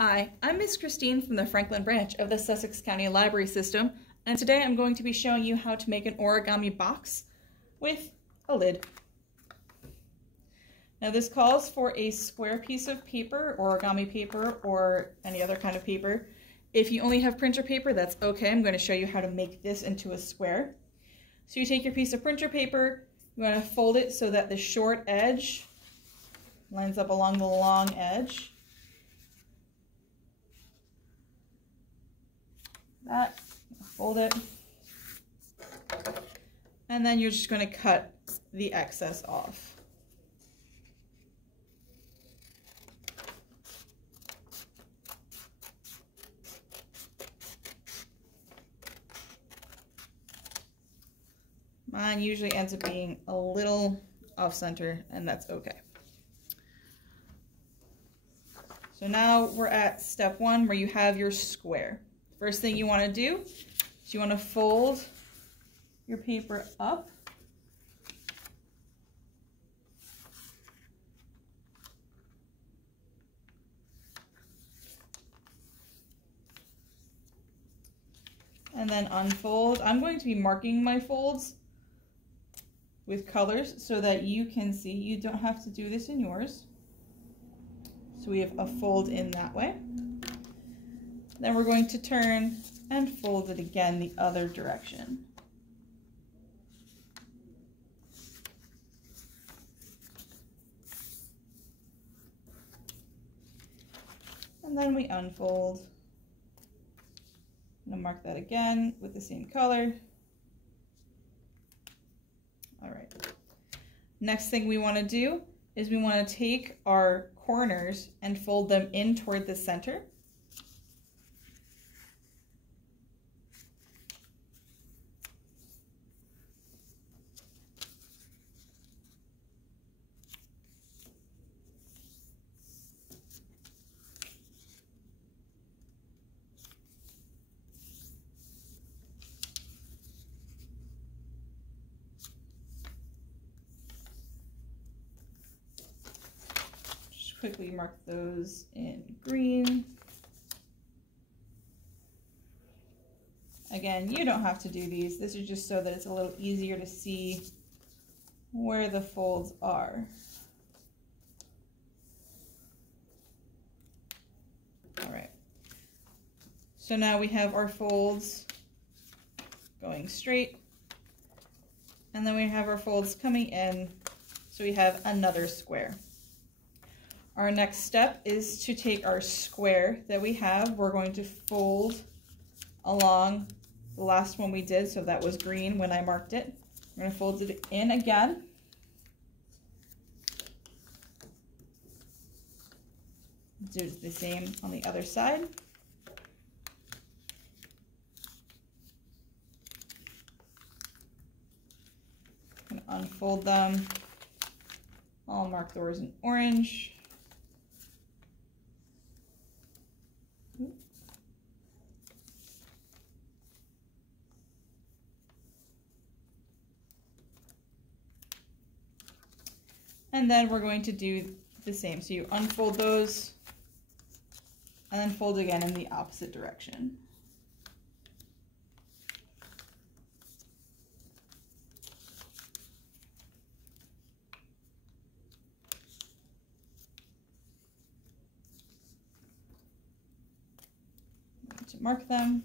Hi, I'm Miss Christine from the Franklin branch of the Sussex County Library System, and today I'm going to be showing you how to make an origami box with a lid. Now this calls for a square piece of paper, origami paper, or any other kind of paper. If you only have printer paper, that's okay. I'm going to show you how to make this into a square. So you take your piece of printer paper, you want to fold it so that the short edge lines up along the long edge. That, fold it, and then you're just going to cut the excess off. Mine usually ends up being a little off center, and that's okay. So now we're at step one where you have your square. First thing you want to do is you want to fold your paper up. And then unfold. I'm going to be marking my folds with colors so that you can see. You don't have to do this in yours. So we have a fold in that way. Then we're going to turn and fold it again the other direction. And then we unfold. I'm going to mark that again with the same color. All right. Next thing we want to do is we want to take our corners and fold them in toward the center. Quickly mark those in green. Again, you don't have to do these. This is just so that it's a little easier to see where the folds are. All right. So now we have our folds going straight, and then we have our folds coming in, so we have another square. Our next step is to take our square that we have. We're going to fold along the last one we did, so that was green when I marked it. We're going to fold it in again. Do the same on the other side. I'm going to unfold them. I'll mark those in orange. And then we're going to do the same. So you unfold those and then fold again in the opposite direction. I'm going to mark them.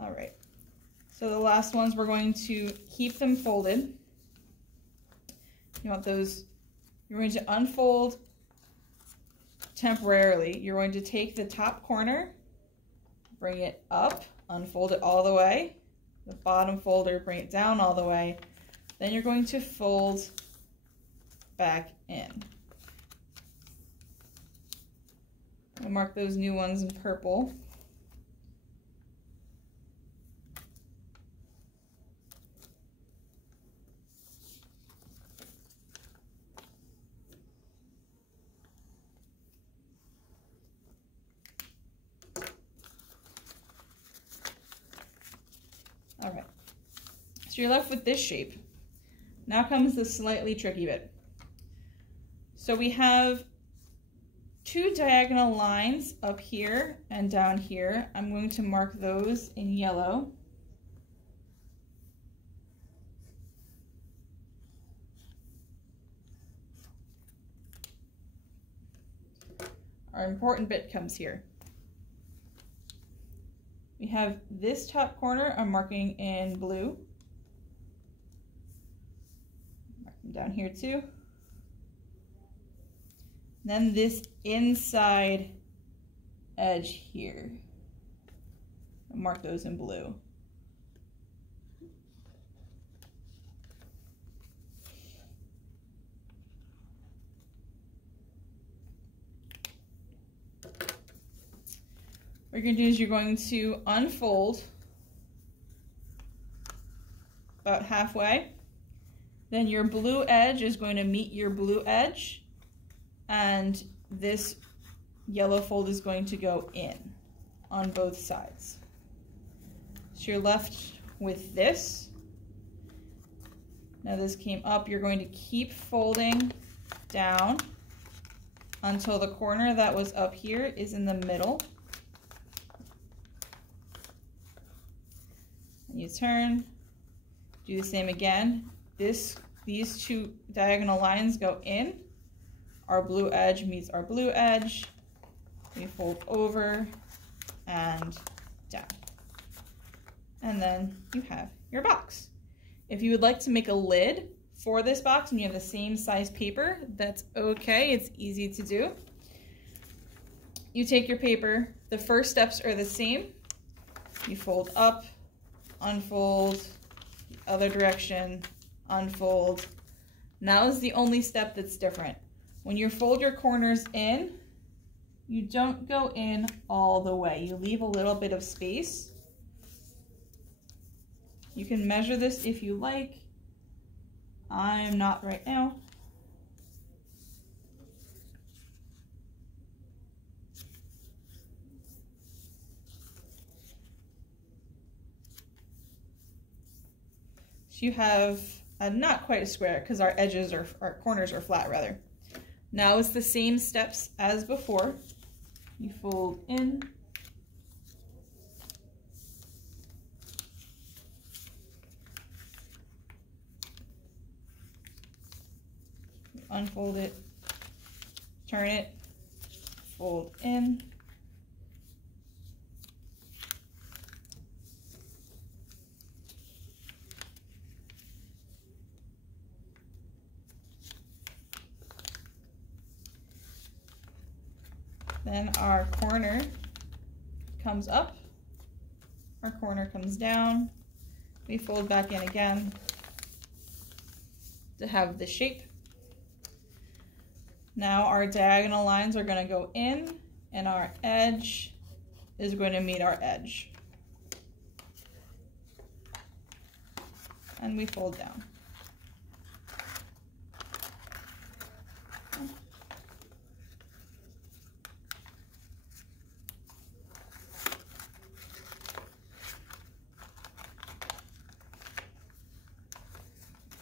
All right, so the last ones, we're going to keep them folded. You want those, you're going to unfold temporarily. You're going to take the top corner, bring it up, unfold it all the way. The bottom folder, bring it down all the way. Then you're going to fold back in. We'll mark those new ones in purple. So you're left with this shape. Now comes the slightly tricky bit. So we have two diagonal lines up here and down here. I'm going to mark those in yellow. Our important bit comes here. We have this top corner I'm marking in blue. Mark them down here too. Then this inside edge here. I'll mark those in blue. What you're going to do is you're going to unfold about halfway. Then your blue edge is going to meet your blue edge, and this yellow fold is going to go in on both sides. So you're left with this. Now this came up, you're going to keep folding down until the corner that was up here is in the middle. You turn, do the same again. These two diagonal lines go in. Our blue edge meets our blue edge. We fold over and down. And then you have your box. If you would like to make a lid for this box and you have the same size paper, that's okay. It's easy to do. You take your paper, the first steps are the same. You fold up, unfold, the other direction, unfold. Now is the only step that's different. When you fold your corners in, you don't go in all the way. You leave a little bit of space. You can measure this if you like. I'm not right now. So you have not quite a square because our edges are, our corners are flat rather. Now it's the same steps as before. You fold in, you unfold it, turn it, fold in, then our corner comes up, our corner comes down, we fold back in again to have the shape. Now our diagonal lines are going to go in and our edge is going to meet our edge. And we fold down.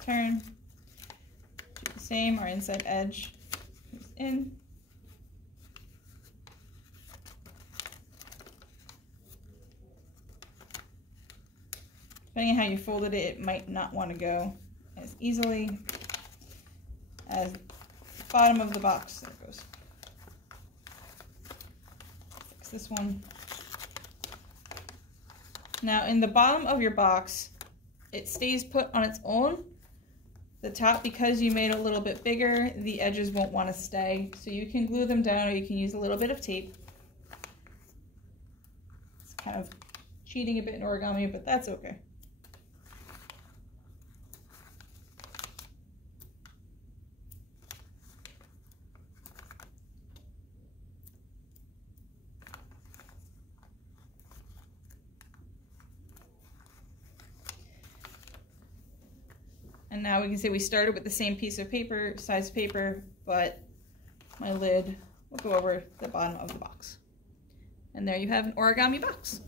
Turn, do the same, our inside edge goes in. Depending on how you folded it, it might not want to go as easily as the bottom of the box. There it goes. Fix this one. Now in the bottom of your box, it stays put on its own. The top, because you made it a little bit bigger, the edges won't want to stay. So you can glue them down or you can use a little bit of tape. It's kind of cheating a bit in origami, but that's okay. And now we can see we started with the same piece of paper, size paper, but my lid will go over the bottom of the box. And there you have an origami box.